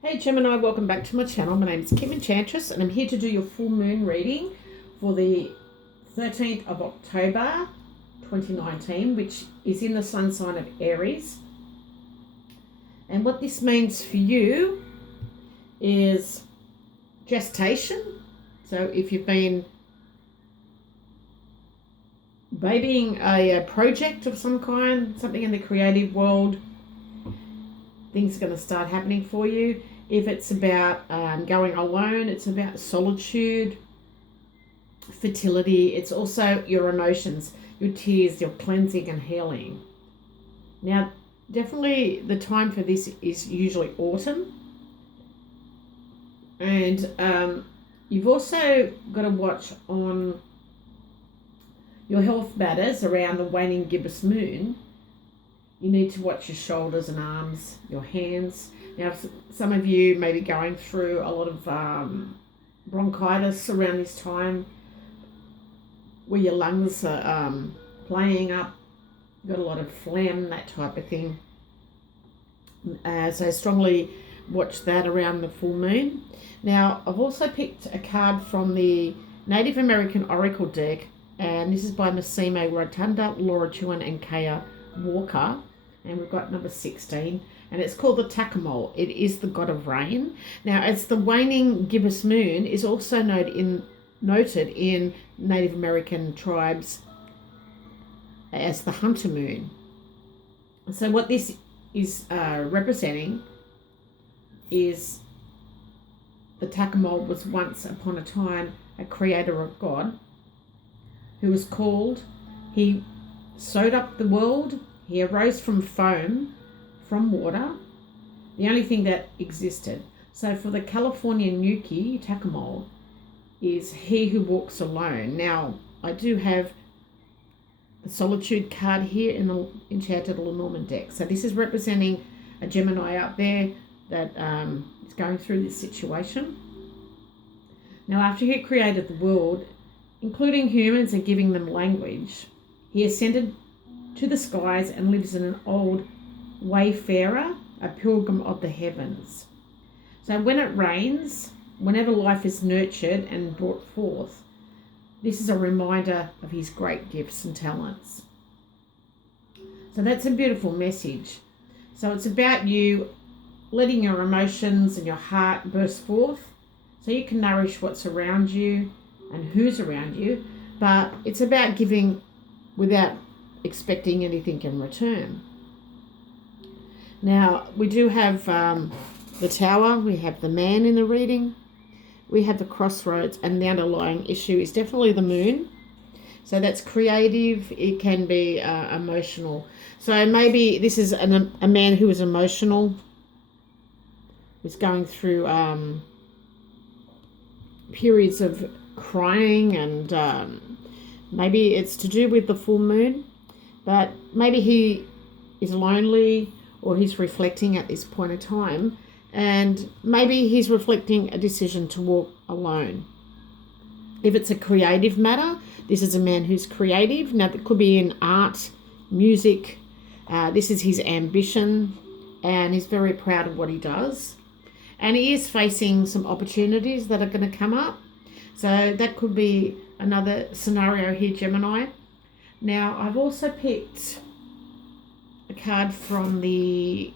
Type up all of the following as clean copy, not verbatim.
Hey Gemini, welcome back to my channel. My name is Kim Enchantress and I'm here to do your full moon reading for the 13th of October 2019, which is in the sun sign of Aries. And what this means for you is gestation. So if you've been babying a project of some kind, something in the creative world, things are going to start happening for you. If it's about going alone, it's about solitude, fertility. It's also your emotions, your tears, your cleansing and healing. Now, definitely the time for this is usually autumn. And you've also got to watch on your health matters around the waning gibbous moon. You need to watch your shoulders and arms, your hands. Now, some of you may be going through a lot of bronchitis around this time, where your lungs are playing up. You've got a lot of phlegm, that type of thing. So strongly watch that around the full moon. Now, I've also picked a card from the Native American Oracle deck, and this is by Massimo Rotunda, Laura Chuan, and Kaya Walker. And we've got number 16, and it's called the Takamol. It is the god of rain. Now, as the waning gibbous moon is also noted in Native American tribes as the hunter moon. So what this is representing is the Takamol was once upon a time a creator of God who was called. He sewed up the world. He arose from foam, from water, the only thing that existed. So for the Californian Yuki, Takamol is he who walks alone. Now, I do have the Solitude card here in the Enchanted Lenormand deck. So this is representing a Gemini out there that is going through this situation. Now, after he created the world, including humans and giving them language, he ascended to the skies and lives in an old wayfarer, a pilgrim of the heavens. So when it rains, whenever life is nurtured and brought forth, this is a reminder of his great gifts and talents. So that's a beautiful message. So it's about you letting your emotions and your heart burst forth so you can nourish what's around you and who's around you, but it's about giving without expecting anything in return. Now, we do have the Tower, we have the Man in the reading, we have the Crossroads, and the underlying issue is definitely the Moon. So that's creative, it can be emotional. So maybe this is a man who is emotional, is going through periods of crying, and maybe it's to do with the full moon. But maybe he is lonely, or he's reflecting at this point in time, and maybe he's reflecting a decision to walk alone. If it's a creative matter, this is a man who's creative. Now, it could be in art, music. This is his ambition, and he's very proud of what he does. And he is facing some opportunities that are going to come up. So that could be another scenario here, Gemini. Now, I've also picked a card from the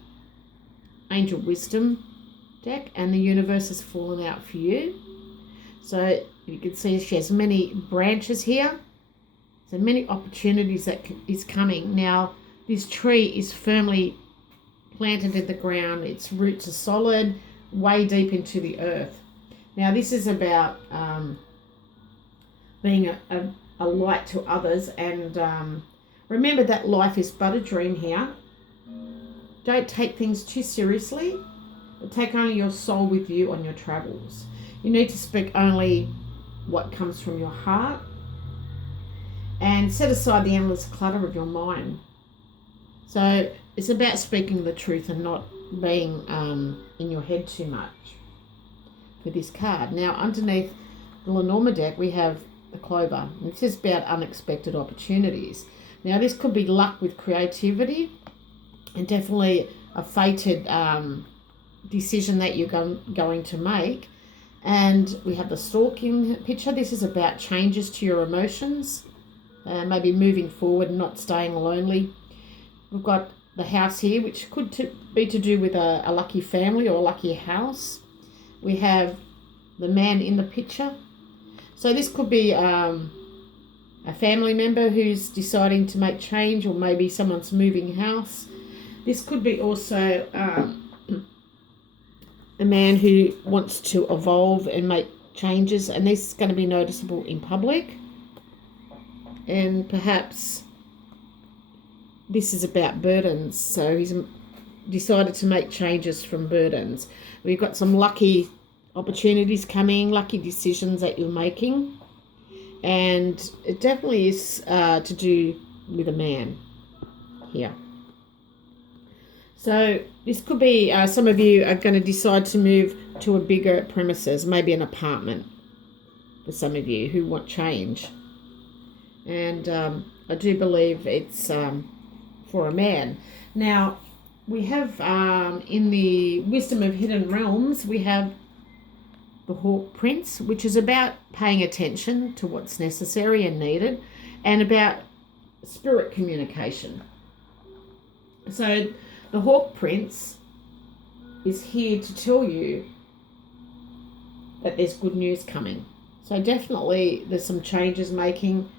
Angel Wisdom deck, and the universe has fallen out for you. So you can see she has many branches here. So many opportunities that is coming. Now, this tree is firmly planted in the ground. Its roots are solid, way deep into the earth. Now, this is about being a light to others, and remember that life is but a dream here. Don't take things too seriously, but take only your soul with you on your travels. You need to speak only what comes from your heart, and set aside the endless clutter of your mind. So it's about speaking the truth and not being in your head too much for this card. Now, underneath the Lenormand deck, we have the Clover. This is about unexpected opportunities. Now, this could be luck with creativity, and definitely a fated decision that you're going to make. And we have the stalking picture. This is about changes to your emotions, maybe moving forward and not staying lonely. We've got the house here, which could be to do with a lucky family or a lucky house. We have the man in the picture. So this could be a family member who's deciding to make change, or maybe someone's moving house. This could be also a man who wants to evolve and make changes, and this is going to be noticeable in public. And perhaps this is about burdens, so he's decided to make changes from burdens. We've got some lucky opportunities coming, lucky decisions that you're making, and it definitely is to do with a man here. So this could be some of you are going to decide to move to a bigger premises, maybe an apartment for some of you who want change. And I do believe it's for a man. Now, we have in the Wisdom of Hidden Realms, we have the Hawk Prince, which is about paying attention to what's necessary and needed, and about spirit communication. So the Hawk Prince is here to tell you that there's good news coming. So definitely there's some changes being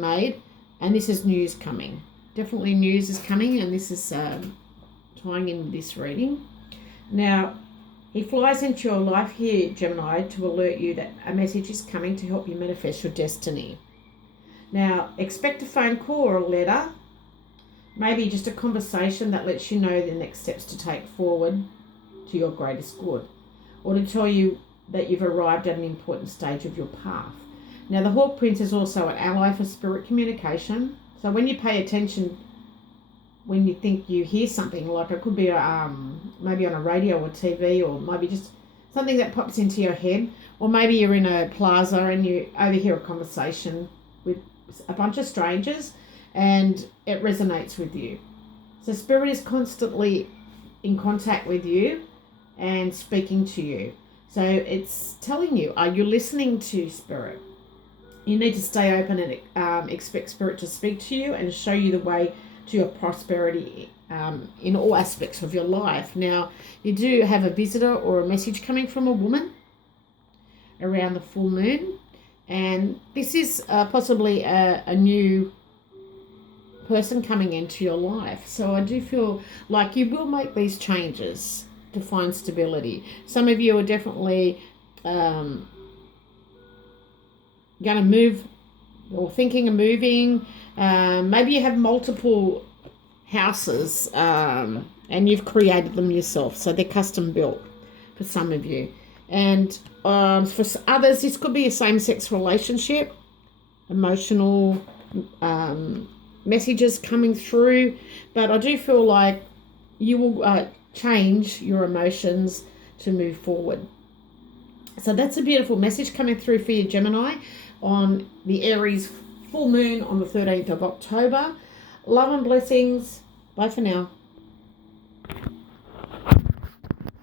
made, and this is news coming. Definitely news is coming, and this is tying in this reading. Now, he flies into your life here, Gemini, to alert you that a message is coming to help you manifest your destiny. Now, expect a phone call or a letter, maybe just a conversation that lets you know the next steps to take forward to your greatest good, or to tell you that you've arrived at an important stage of your path. Now, the Hawk Prince is also an ally for spirit communication. So when you pay attention, when you think you hear something, like it could be maybe on a radio or TV, or maybe just something that pops into your head, or maybe you're in a plaza and you overhear a conversation with a bunch of strangers and it resonates with you. So spirit is constantly in contact with you and speaking to you. So it's telling you, are you listening to spirit? You need to stay open and expect spirit to speak to you and show you the way to your prosperity in all aspects of your life. Now, you do have a visitor or a message coming from a woman around the full moon, and this is possibly a new person coming into your life. So I do feel like you will make these changes to find stability. Some of you are definitely going to move or thinking of moving. Maybe you have multiple houses and you've created them yourself, so they're custom built for some of you. And for others, this could be a same-sex relationship, emotional messages coming through, but I do feel like you will change your emotions to move forward. So that's a beautiful message coming through for you, Gemini, on the Aries full moon on the 13th of October. Love and blessings. Bye for now.